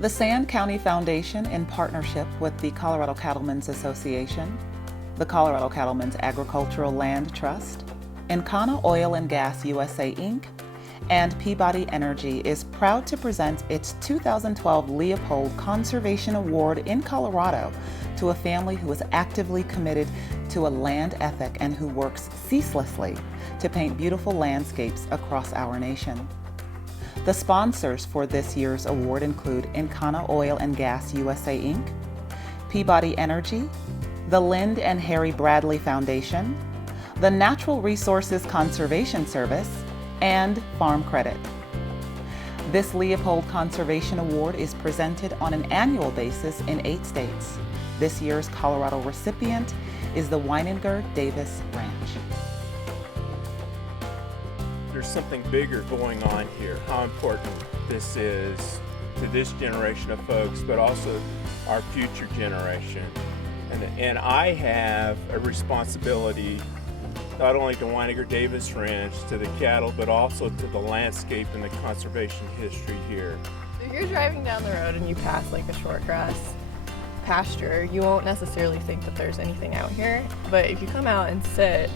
The Sand County Foundation, in partnership with the Colorado Cattlemen's Association, the Colorado Cattlemen's Agricultural Land Trust, Encana Oil Gas USA Inc., and Peabody Energy, is proud to present its 2012 Leopold Conservation Award in Colorado to a family who is actively committed to a land ethic and who works ceaselessly to paint beautiful landscapes across our nation. The sponsors for this year's award include Encana Oil Gas USA Inc., Peabody Energy, the Lynde and Harry Bradley Foundation, the Natural Resources Conservation Service, and Farm Credit. This Leopold Conservation Award is presented on an annual basis in 8 states. This year's Colorado recipient is the Weininger Davis Ranch. There's something bigger going on here, how important this is to this generation of folks, but also our future generation. And I have a responsibility not only to Weininger Davis Ranch, to the cattle, but also to the landscape and the conservation history here. If you're driving down the road and you pass like a short grass pasture, you won't necessarily think that there's anything out here, but if you come out and sit,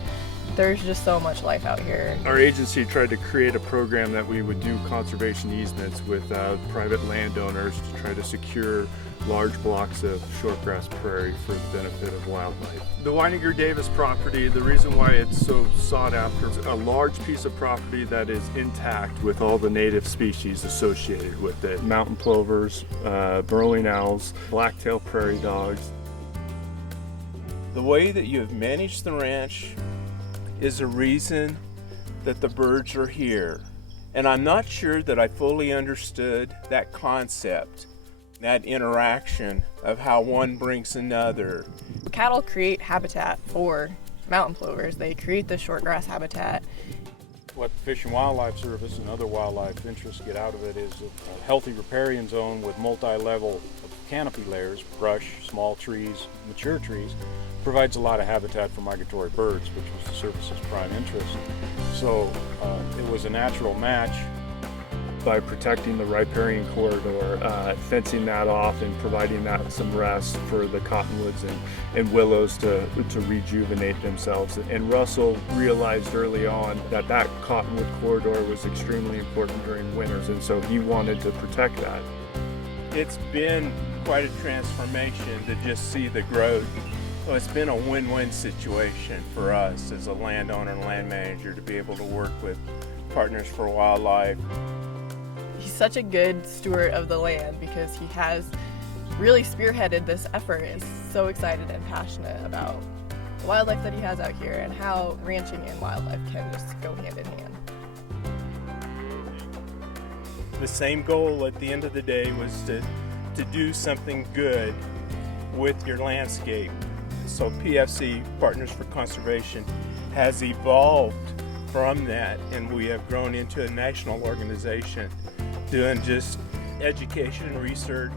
there's just so much life out here. Our agency tried to create a program that we would do conservation easements with private landowners to try to secure large blocks of shortgrass prairie for the benefit of wildlife. The Weininger Davis property, the reason why it's so sought after, is a large piece of property that is intact with all the native species associated with it. Mountain plovers, burrowing owls, black-tailed prairie dogs. The way that you have managed the ranch is a reason that the birds are here. And I'm not sure that I fully understood that concept, that interaction of how one brings another. Cattle create habitat for mountain plovers. They create the shortgrass habitat. What the Fish and Wildlife Service and other wildlife interests get out of it is a healthy riparian zone with multi-level canopy layers, brush, small trees, mature trees, provides a lot of habitat for migratory birds, which was the service's prime interest. So it was a natural match. By protecting the riparian corridor, fencing that off and providing that some rest for the cottonwoods and willows to rejuvenate themselves. And Russell realized early on that that cottonwood corridor was extremely important during winters, and so he wanted to protect that. It's been quite a transformation to just see the growth. So it's been a win-win situation for us as a landowner and land manager to be able to work with Partners for Wildlife. He's such a good steward of the land because he has really spearheaded this effort. He's so excited and passionate about the wildlife that he has out here and how ranching and wildlife can just go hand in hand. The same goal at the end of the day was to do something good with your landscape. So PFC, Partners for Conservation, has evolved from that, and we have grown into a national organization doing just education and research.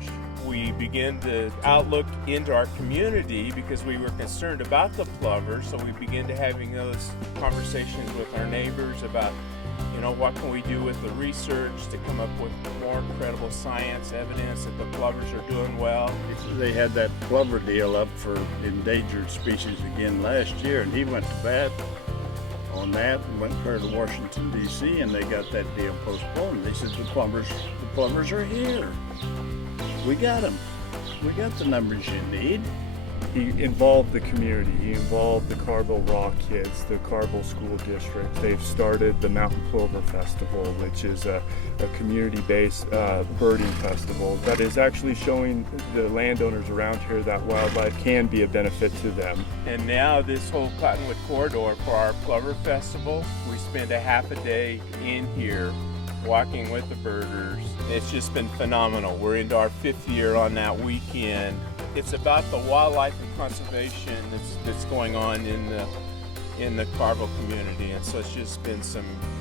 We began to outlook into our community because we were concerned about the plover, so we began to having those conversations with our neighbors about, what can we do with the research to come up with more credible science evidence that the plovers are doing well. They had that plover deal up for endangered species again last year, and he went to bat on that and went clear to Washington, D.C., and they got that deal postponed. They said the plovers are here. We got them. We got the numbers you need. He involved the community. He involved the Carville Raw Kids, the Carville School District. They've started the Mountain Plover Festival, which is a community-based birding festival that is actually showing the landowners around here that wildlife can be a benefit to them. And now this whole Cottonwood Corridor for our Plover Festival, we spend a half a day in here walking with the birders. It's just been phenomenal. We're into our 5th year on that weekend. It's about the wildlife and conservation that's going on in the Carville community, and so it's just been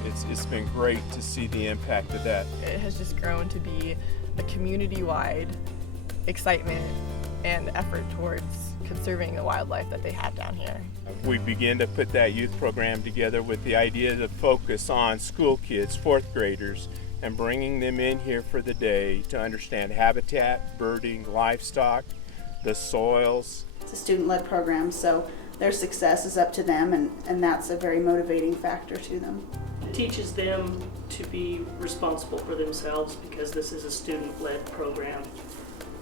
it's been great to see the impact of that. It has just grown to be a community-wide excitement and effort towards conserving the wildlife that they have down here. We began to put that youth program together with the idea to focus on school kids, 4th graders, and bringing them in here for the day to understand habitat, birding, livestock, the soils. It's a student-led program, so their success is up to them, and that's a very motivating factor to them. It teaches them to be responsible for themselves because this is a student-led program,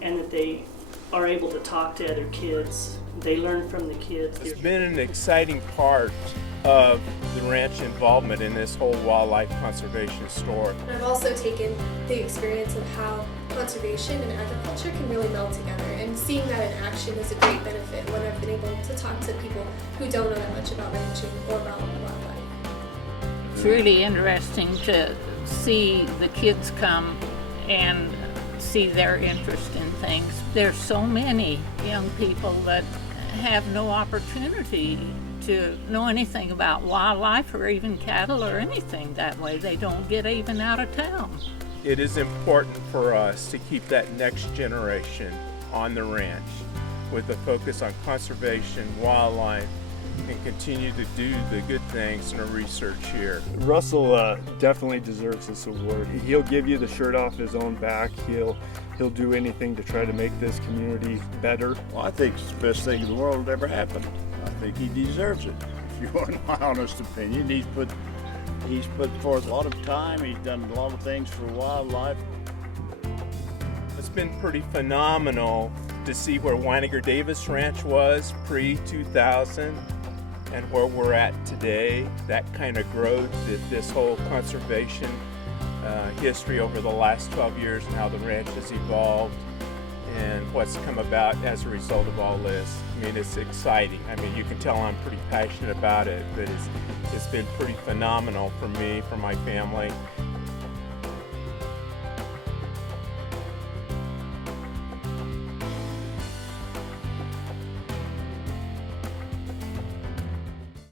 and that they are able to talk to other kids. They learn from the kids. It's been an exciting part of the ranch involvement in this whole wildlife conservation story. I've also taken the experience of how conservation and agriculture can really meld together, and seeing that in action is a great benefit when I've been able to talk to people who don't know that much about ranching or about wildlife. It's really interesting to see the kids come and see their interest in things. There's so many young people that have no opportunity to know anything about wildlife or even cattle or anything that way. They don't get even out of town. It is important for us to keep that next generation on the ranch with a focus on conservation, wildlife, and continue to do the good things in our research here. Russell definitely deserves this award. He'll give you the shirt off his own back. He'll do anything to try to make this community better. Well, I think it's the best thing in the world that ever happened. I think he deserves it. If you want my honest opinion, he's put forth a lot of time. He's done a lot of things for wildlife. It's been pretty phenomenal to see where Weiniger Davis Ranch was pre-2000 and where we're at today. That kind of growth, this whole conservation history over the last 12 years and how the ranch has evolved and what's come about as a result of all this. I mean, it's exciting. I mean, you can tell I'm pretty passionate about it, but it's been pretty phenomenal for me, for my family,